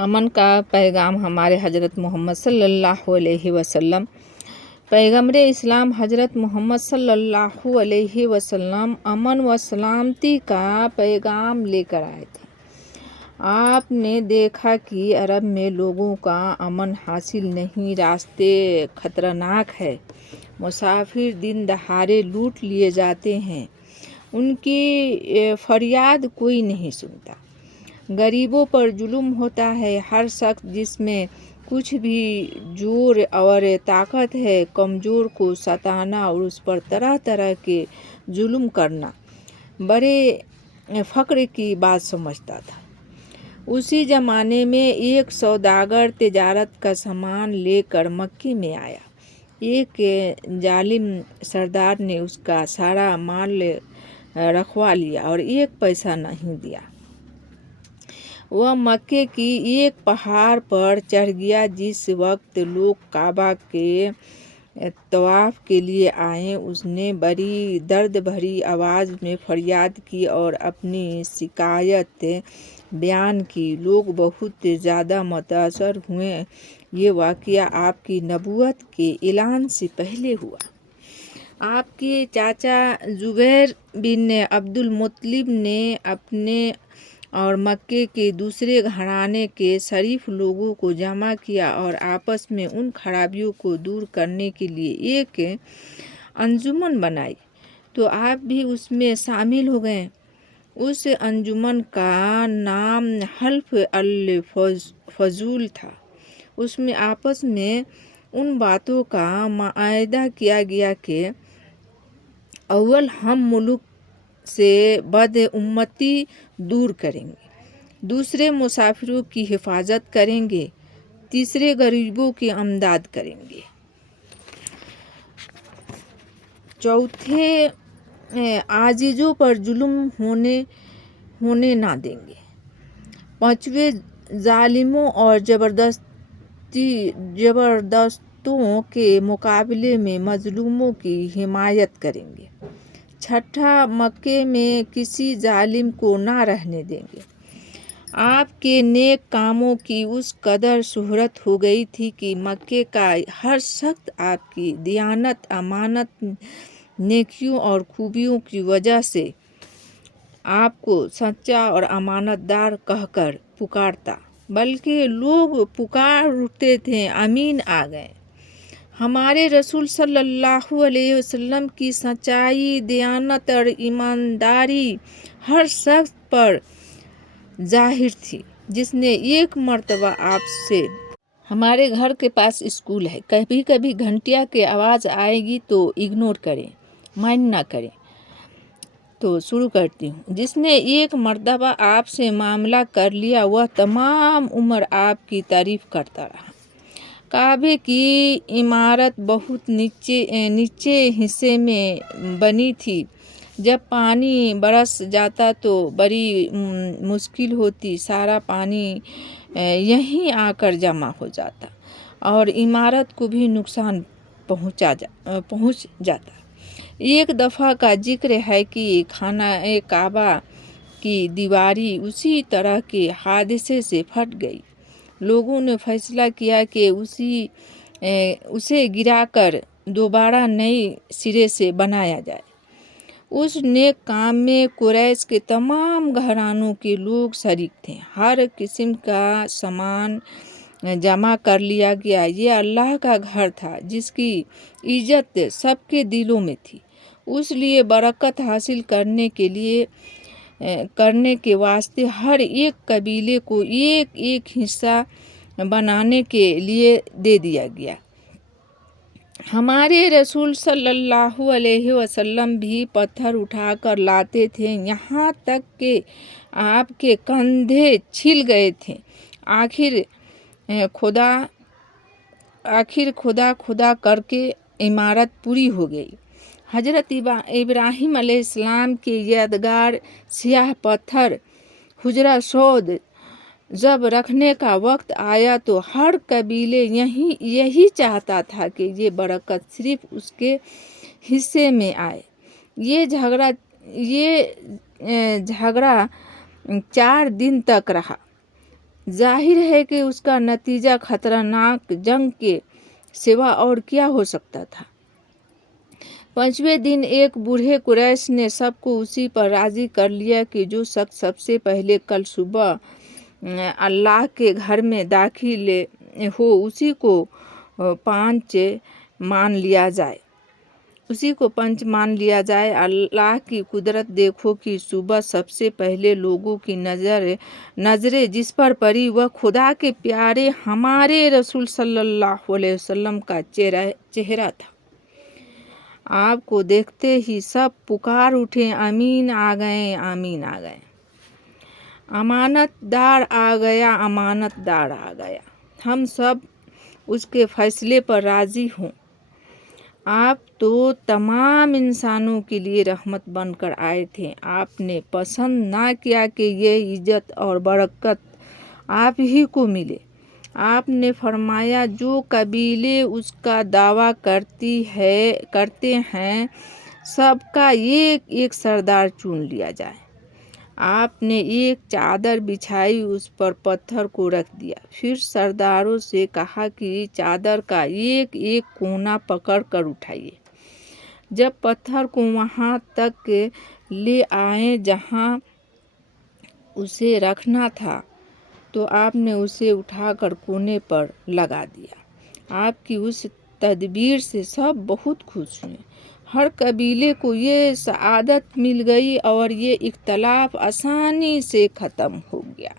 امن کا پیغام ہمارے حضرت محمد صلی اللہ علیہ وسلم پیغمبر اسلام حضرت محمد صلی اللہ علیہ وسلم امن و سلامتی کا پیغام لے کر آئے تھے۔ آپ نے دیکھا کہ عرب میں لوگوں کا امن حاصل نہیں، راستے خطرناک ہے، مسافر دن دہاڑے لوٹ لیے جاتے ہیں، ان کی فریاد کوئی نہیں سنتا، غریبوں پر ظلم ہوتا ہے، ہر شخص جس میں کچھ بھی زور اور طاقت ہے کمزور کو ستانا اور اس پر طرح طرح کے ظلم کرنا بڑے فخر کی بات سمجھتا تھا۔ اسی زمانے میں ایک سوداگر تجارت کا سامان لے کر مکے میں آیا۔ ایک ظالم سردار نے اس کا سارا مال رکھوا لیا اور ایک پیسہ نہیں دیا۔ وہ مکے کی ایک پہاڑ پر چڑھ گیا۔ جس وقت لوگ کعبہ کے طواف کے لیے آئے، اس نے بڑی درد بھری آواز میں فریاد کی اور اپنی شکایت بیان کی۔ لوگ بہت زیادہ متاثر ہوئے۔ یہ واقعہ آپ کی نبوت کے اعلان سے پہلے ہوا۔ آپ کے چاچا زبیر بن عبد المطلب نے اپنے اور مکے کے دوسرے گھرانے کے شریف لوگوں کو جمع کیا اور آپس میں ان خرابیوں کو دور کرنے کے لیے ایک انجمن بنائی، تو آپ بھی اس میں شامل ہو گئے۔ اس انجمن کا نام حلف الفضول تھا۔ اس میں آپس میں ان باتوں کا معاہدہ کیا گیا کہ اول ہم ملک سے بد امتی دور کریں گے، دوسرے مسافروں کی حفاظت کریں گے، تیسرے غریبوں کی امداد کریں گے، چوتھے عاجزوں پر ظلم ہونے نہ دیں گے، پانچویں ظالموں اور زبردستوں کے مقابلے میں مظلوموں کی حمایت کریں گے، چھٹا مکے میں کسی ظالم کو نہ رہنے دیں گے۔ آپ کے نیک کاموں کی اس قدر شہرت ہو گئی تھی کہ مکے کا ہر شخص آپ کی دیانت، امانت، نیکیوں اور خوبیوں کی وجہ سے آپ کو سچا اور امانت دار کہہ کر پکارتا، بلکہ لوگ پکار اٹھتے تھے، امین آ گئے۔ ہمارے رسول صلی اللہ علیہ وسلم کی سچائی، دیانت اور ایمانداری ہر شخص پر ظاہر تھی۔ جس نے ایک مرتبہ آپ سے ہمارے گھر کے پاس اسکول ہے، کبھی کبھی گھنٹیاں کی آواز آئے گی تو اگنور کریں، مائنڈ نہ کریں، تو شروع کرتی ہوں۔ جس نے ایک مرتبہ آپ سے معاملہ کر لیا وہ تمام عمر آپ کی تعریف کرتا رہا۔ کعبے کی عمارت بہت نیچے حصے میں بنی تھی۔ جب پانی برس جاتا تو بڑی مشکل ہوتی، سارا پانی یہیں آ کر جمع ہو جاتا اور عمارت کو بھی نقصان پہنچ جاتا۔ ایک دفعہ کا ذکر ہے کہ خانہ کعبہ کی دیواری اسی طرح کے حادثے سے پھٹ گئی۔ لوگوں نے فیصلہ کیا کہ اسے گرا کر دوبارہ نئے سرے سے بنایا جائے۔ اس نیک کام میں قریش کے تمام گھرانوں کے لوگ شریک تھے۔ ہر قسم کا سامان جمع کر لیا گیا۔ یہ اللہ کا گھر تھا جس کی عزت سب کے دلوں میں تھی۔ اس لیے برکت حاصل کرنے کے واسطے ہر ایک قبیلے کو ایک ایک حصہ بنانے کے لیے دے دیا گیا۔ ہمارے رسول صلی اللہ علیہ وسلم بھی پتھر اٹھا کر لاتے تھے، یہاں تک کہ آپ کے کندھے چھل گئے تھے۔ آخر خدا کر کے عمارت پوری ہو گئی۔ حضرت ابراہیم علیہ السلام کے یادگار سیاہ پتھر حجرہ سود جب رکھنے کا وقت آیا تو ہر قبیلہ یہی چاہتا تھا کہ یہ برکت صرف اس کے حصے میں آئے۔ یہ جھگڑا 4 دن تک رہا۔ ظاہر ہے کہ اس کا نتیجہ خطرناک جنگ کے سوا اور کیا ہو سکتا تھا۔ 5ویں دن ایک بوڑھے قریش نے سب کو اسی پر راضی کر لیا کہ جو شخص سب سے پہلے کل صبح اللہ کے گھر میں داخل ہو اسی کو پانچ مان لیا جائے۔ اللہ کی قدرت دیکھو کہ صبح سب سے پہلے لوگوں کی نظریں جس پر پڑی وہ خدا کے پیارے ہمارے رسول صلی اللہ علیہ وسلم کا چہرہ تھا۔ آپ کو دیکھتے ہی سب پکار اٹھے، آمین آ گئے، آمین آ گئے، امانت دار آ گیا، امانت دار آ گیا، ہم سب اس کے فیصلے پر راضی ہوں۔ آپ تو تمام انسانوں کے لیے رحمت بن کر آئے تھے، آپ نے پسند نہ کیا کہ یہ عزت اور برکت آپ ہی کو ملے۔ آپ نے فرمایا جو قبیلے اس کا دعویٰ کرتے ہیں سب کا ایک ایک سردار چن لیا جائے۔ آپ نے ایک چادر بچھائی، اس پر پتھر کو رکھ دیا، پھر سرداروں سے کہا کہ چادر کا ایک ایک کونا پکڑ کر اٹھائیے۔ جب پتھر کو وہاں تک لے آئے جہاں اسے رکھنا تھا تو آپ نے اسے اٹھا کر کونے پر لگا دیا۔ آپ کی اس تدبیر سے سب بہت خوش ہوئے، ہر قبیلے کو یہ سعادت مل گئی اور یہ اختلاف آسانی سے ختم ہو گیا۔